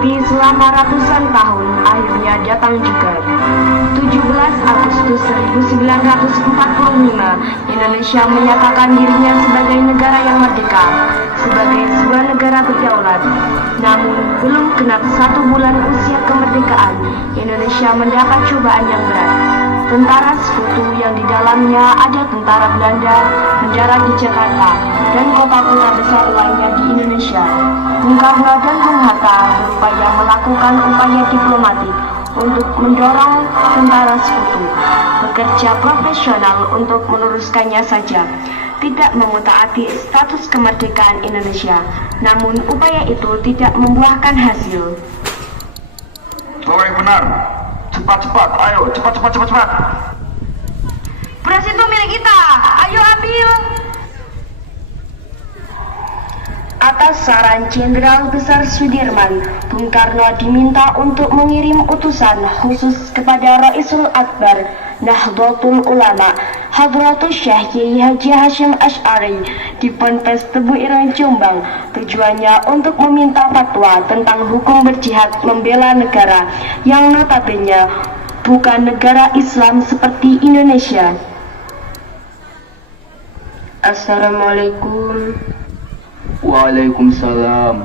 mimpi selama ratusan tahun akhirnya datang juga. 17 Agustus 1945, Indonesia menyatakan dirinya sebagai negara yang merdeka, sebagai sebuah negara berdaulat. Namun, belum genap 1 bulan usia kemerdekaan, Indonesia mendapat cobaan yang berat. Tentara Sekutu yang di dalamnya ada tentara Belanda mendarat di Jakarta dan kota-kota besar lainnya di Indonesia. Bung Karno dan Bung Hatta berupaya melakukan upaya diplomatik untuk mendorong tentara Sekutu bekerja profesional untuk meluruskannya saja, tidak mengutaati status kemerdekaan Indonesia. Namun upaya itu tidak membuahkan hasil. Oh, yang benar. Cepat, ayo, cepat. Beras itu milik kita, ayo ambil. Atas saran Jenderal Besar Sudirman, Bung Karno diminta untuk mengirim utusan khusus kepada Raisul Akbar Nahdlatul Ulama Hadratus Syekh Kiai Haji Hasyim Asy'ari di Ponpes Tebu Ireng Jombang. Tujuannya untuk meminta fatwa tentang hukum berjihad membela negara yang notabene bukan negara Islam seperti Indonesia. Assalamualaikum. Waalaikumsalam.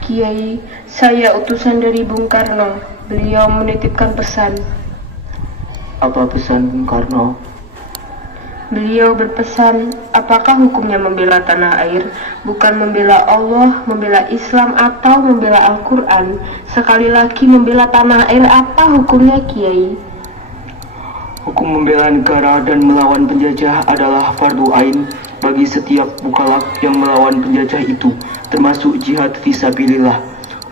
Kiai, saya utusan dari Bung Karno. Beliau menitipkan pesan. Apa pesan Bung Karno? Beliau berpesan, apakah hukumnya membela tanah air? Bukan membela Allah, membela Islam, atau membela Al-Quran. Sekali lagi, membela tanah air, apa hukumnya, Kiai? Hukum membela negara dan melawan penjajah adalah fardu ain bagi setiap mukallaf yang melawan penjajah itu, termasuk jihad fisabilillah.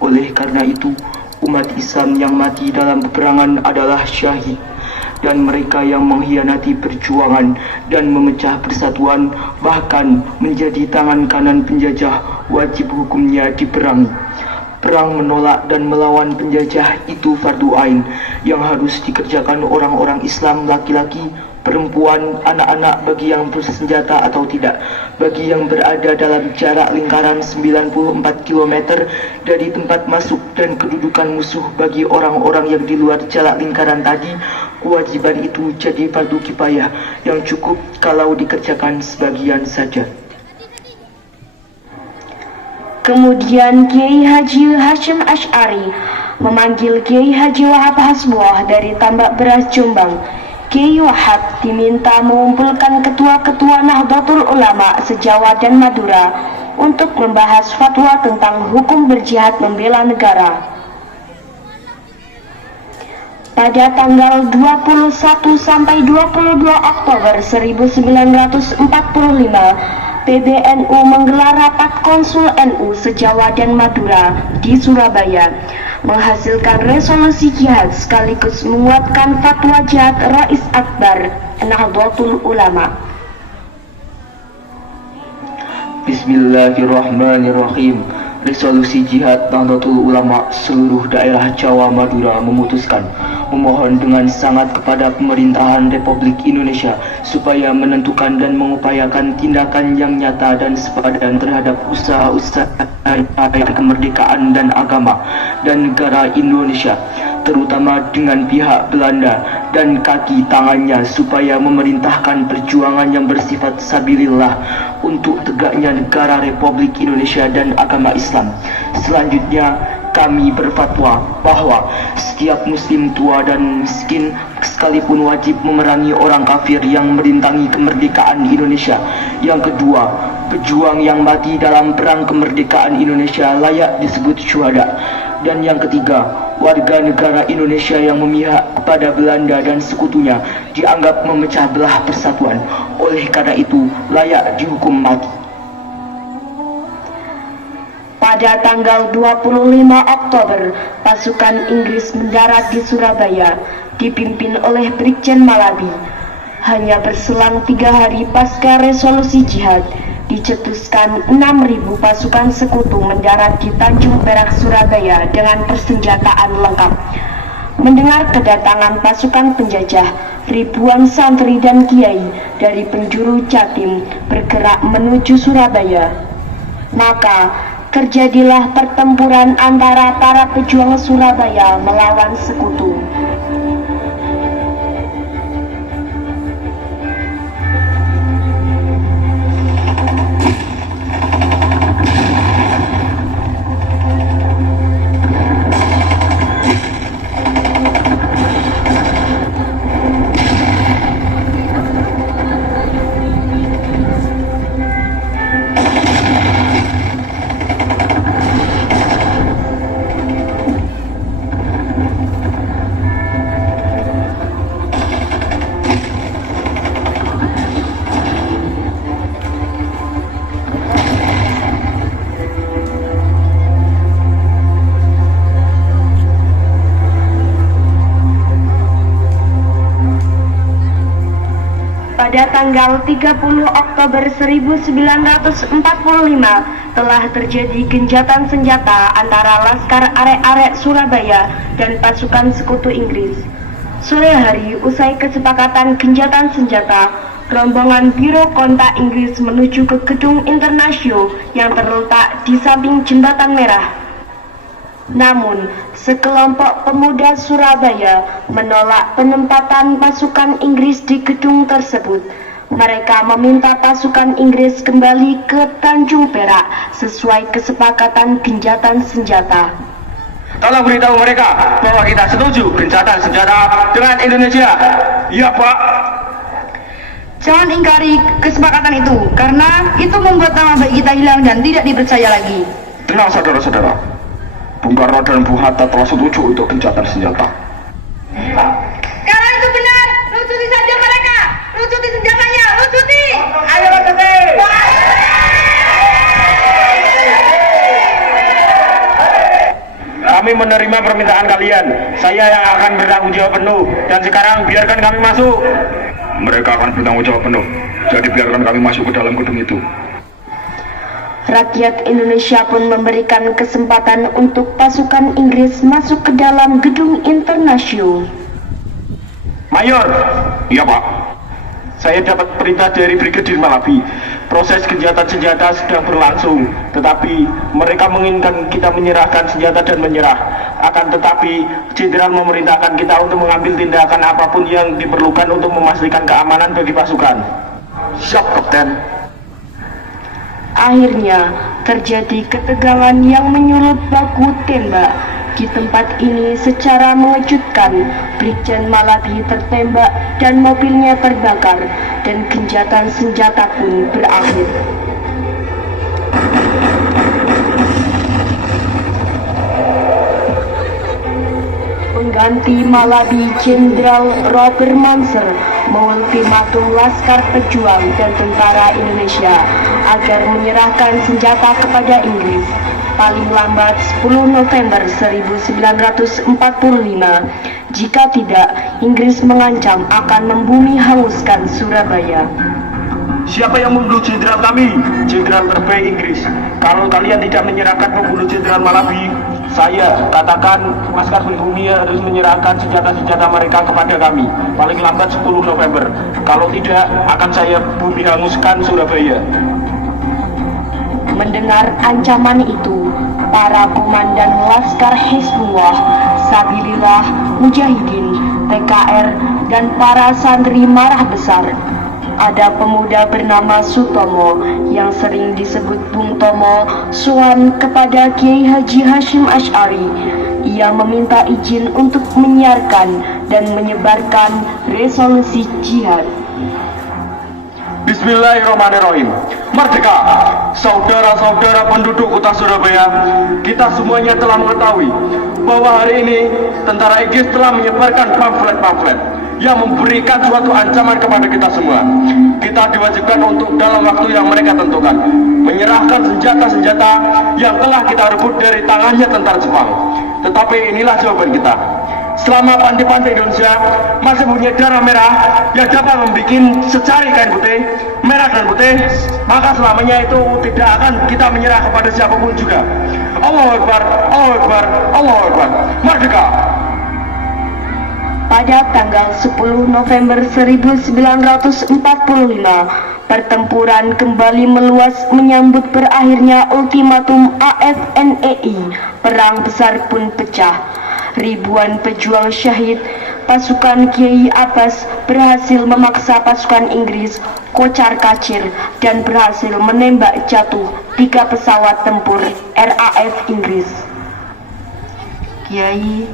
Oleh karena itu, umat Islam yang mati dalam peperangan adalah syahid, dan mereka yang mengkhianati perjuangan dan memecah persatuan, bahkan menjadi tangan kanan penjajah, wajib hukumnya diperangi. Perang menolak dan melawan penjajah itu fardu ain yang harus dikerjakan orang-orang Islam, laki-laki, perempuan, anak-anak, bagi yang bersenjata atau tidak, bagi yang berada dalam jarak lingkaran 94 km dari tempat masuk dan kedudukan musuh. Bagi orang-orang yang di luar jarak lingkaran tadi, kewajiban itu jadi fardu kifayah yang cukup kalau dikerjakan sebagian saja. Kemudian Kiai Haji Hasyim Asy'ari memanggil Kiai Haji Wahab Hasbuah dari Tambak Beras Jombang. Kiai Wahab diminta mengumpulkan ketua-ketua Nahdlatul Ulama se-Jawa dan Madura untuk membahas fatwa tentang hukum berjihad membela negara. Pada tanggal 21 sampai 22 Oktober 1945, PBNU menggelar rapat konsul NU se-Jawa dan Madura di Surabaya, menghasilkan resolusi jihad sekaligus menguatkan fatwa jihad Rais Akbar Nahdlatul Ulama. Bismillahirrahmanirrahim. Resolusi jihad Nahdlatul Ulama seluruh daerah Jawa Madura memutuskan memohon dengan sangat kepada pemerintahan Republik Indonesia supaya menentukan dan mengupayakan tindakan yang nyata dan sepadan terhadap usaha-usaha kemerdekaan dan agama dan negara Indonesia, terutama dengan pihak Belanda dan kaki tangannya, supaya memerintahkan perjuangan yang bersifat sabilillah untuk tegaknya negara Republik Indonesia dan agama Islam. Selanjutnya, kami berfatwa bahwa setiap muslim tua dan miskin sekalipun wajib memerangi orang kafir yang merintangi kemerdekaan Indonesia. Yang kedua, pejuang yang mati dalam perang kemerdekaan Indonesia layak disebut syuhada. Dan yang ketiga, warga negara Indonesia yang memihak kepada Belanda dan sekutunya dianggap memecah belah persatuan. Oleh karena itu, layak dihukum mati. Pada tanggal 25 Oktober, pasukan Inggris mendarat di Surabaya, dipimpin oleh Brigjen Malabi. Hanya berselang 3 hari pasca resolusi jihad, dicetuskan 6.000 pasukan sekutu mendarat di Tanjung Perak, Surabaya dengan persenjataan lengkap. Mendengar kedatangan pasukan penjajah, ribuan santri dan kiai dari penjuru Jatim bergerak menuju Surabaya. Maka terjadilah pertempuran antara para pejuang Surabaya melawan sekutu. Pada tanggal 30 Oktober 1945 telah terjadi gencatan senjata antara Laskar Arek-Arek Surabaya dan pasukan sekutu Inggris. Sore hari usai kesepakatan gencatan senjata, rombongan Biro Kontak Inggris menuju ke gedung Internasio yang terletak di samping Jembatan Merah. Namun, sekelompok pemuda Surabaya menolak penempatan pasukan Inggris di gedung tersebut. Mereka meminta pasukan Inggris kembali ke Tanjung Perak sesuai kesepakatan gencatan senjata. Tolong beritahu mereka bahwa kita setuju gencatan senjata dengan Indonesia. Iya, Pak. Jangan ingkari kesepakatan itu, karena itu membuat nama baik kita hilang dan tidak dipercaya lagi. Tenang, saudara-saudara. Bung Karno dan Bung Hatta telah setuju untuk gencatan senjata. Karena itu benar, lucuti saja mereka, lucuti senjatanya, lucuti. Ayo lucuti. Kami menerima permintaan kalian. Saya yang akan bertanggung jawab penuh. Dan sekarang biarkan kami masuk. Mereka akan bertanggung jawab penuh. Jadi biarkan kami masuk ke dalam gedung itu. Rakyat Indonesia pun memberikan kesempatan untuk pasukan Inggris masuk ke dalam gedung Internasio. Mayor, iya Pak. Saya dapat perintah dari Brigadir Malabi. Proses gencatan senjata sedang berlangsung, tetapi mereka menginginkan kita menyerahkan senjata dan menyerah. Akan tetapi, Jenderal memerintahkan kita untuk mengambil tindakan apapun yang diperlukan untuk memastikan keamanan bagi pasukan. Siap, Kapten. Akhirnya terjadi ketegangan yang menyulut baku tembak. Di tempat ini secara mengejutkan, Brigjen Malabi tertembak dan mobilnya terbakar dan gencatan senjata pun berakhir. Pengganti Malabi, Jenderal Robert Monser, mengultimatum Laskar Pejuang dan tentara Indonesia agar menyerahkan senjata kepada Inggris paling lambat 10 November 1945. Jika tidak, Inggris mengancam akan membumi hanguskan Surabaya. Siapa yang membunuh jenderal kami? Jenderal terbaik Inggris. Kalau kalian tidak menyerahkan pembunuh Jenderal Malabi, saya katakan Laskar Pribumi harus menyerahkan senjata-senjata mereka kepada kami paling lambat 10 November. Kalau tidak, akan saya bumi hanguskan Surabaya. Mendengar ancaman itu, para komandan Laskar Hizbullah, Sabilillah, Mujahidin, TKR, dan para santri marah besar. Ada pemuda bernama Sutomo yang sering disebut Bung Tomo sowan kepada Kiai Haji Hashim Asy'ari. Ia meminta izin untuk menyiarkan dan menyebarkan resolusi jihad. Bismillahirrahmanirrahim. Merdeka, saudara-saudara penduduk kota Surabaya, kita semuanya telah mengetahui bahwa hari ini tentara Inggris telah menyebarkan pamflet-pamflet yang memberikan suatu ancaman kepada kita semua. Kita diwajibkan untuk dalam waktu yang mereka tentukan menyerahkan senjata-senjata yang telah kita rebut dari tangannya tentara Jepang. Tetapi inilah jawaban kita. Selama pantai-pantai Indonesia masih punya darah merah yang dapat membuat secari kain putih, merah dan putih, maka selamanya itu tidak akan kita menyerah kepada siapapun juga. Allahu Akbar, Allahu Akbar, Allahu Akbar. Merdeka! Pada tanggal 10 November 1945, Pertempuran kembali meluas menyambut berakhirnya ultimatum AFNEI. Perang besar pun pecah. Ribuan pejuang syahid. Pasukan Kiai Abbas berhasil memaksa pasukan Inggris kocar-kacir dan berhasil menembak jatuh 3 pesawat tempur RAF Inggris. Kiai,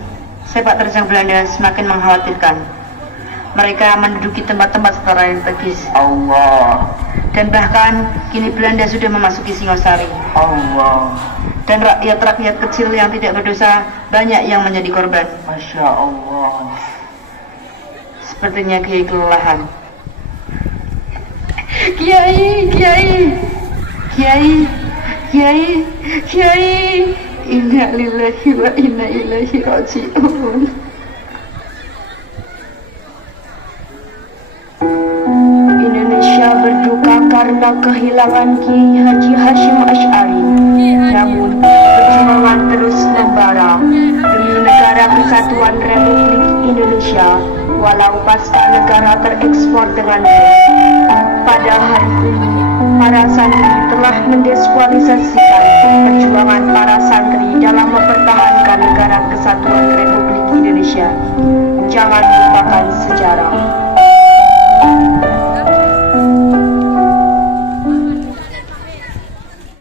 sepak terjang Belanda semakin mengkhawatirkan. Mereka menduduki tempat-tempat strategis Allah, dan bahkan kini Belanda sudah memasuki Singosari. Allah, Dan rakyat-rakyat kecil yang tidak berdosa banyak yang menjadi korban. Masya Allah. Sepertinya Kiai kelelahan. Kiai, Kiai, Kiai, Kiai, Kiai. Inna lillahi wa inna ilaihi raji'un. Indonesia berduka karena kehilangan Kiai Haji Hashim Asy'ari. Namun, perjuangan terus membara demi negara kesatuan Republik Indonesia, walau pasca negara terekspor dengan baik. Pada hari ini, para santri telah mendiskualifikasikan perjuangan para santri dalam mempertahankan negara kesatuan Republik Indonesia. Jangan lupakan sejarah.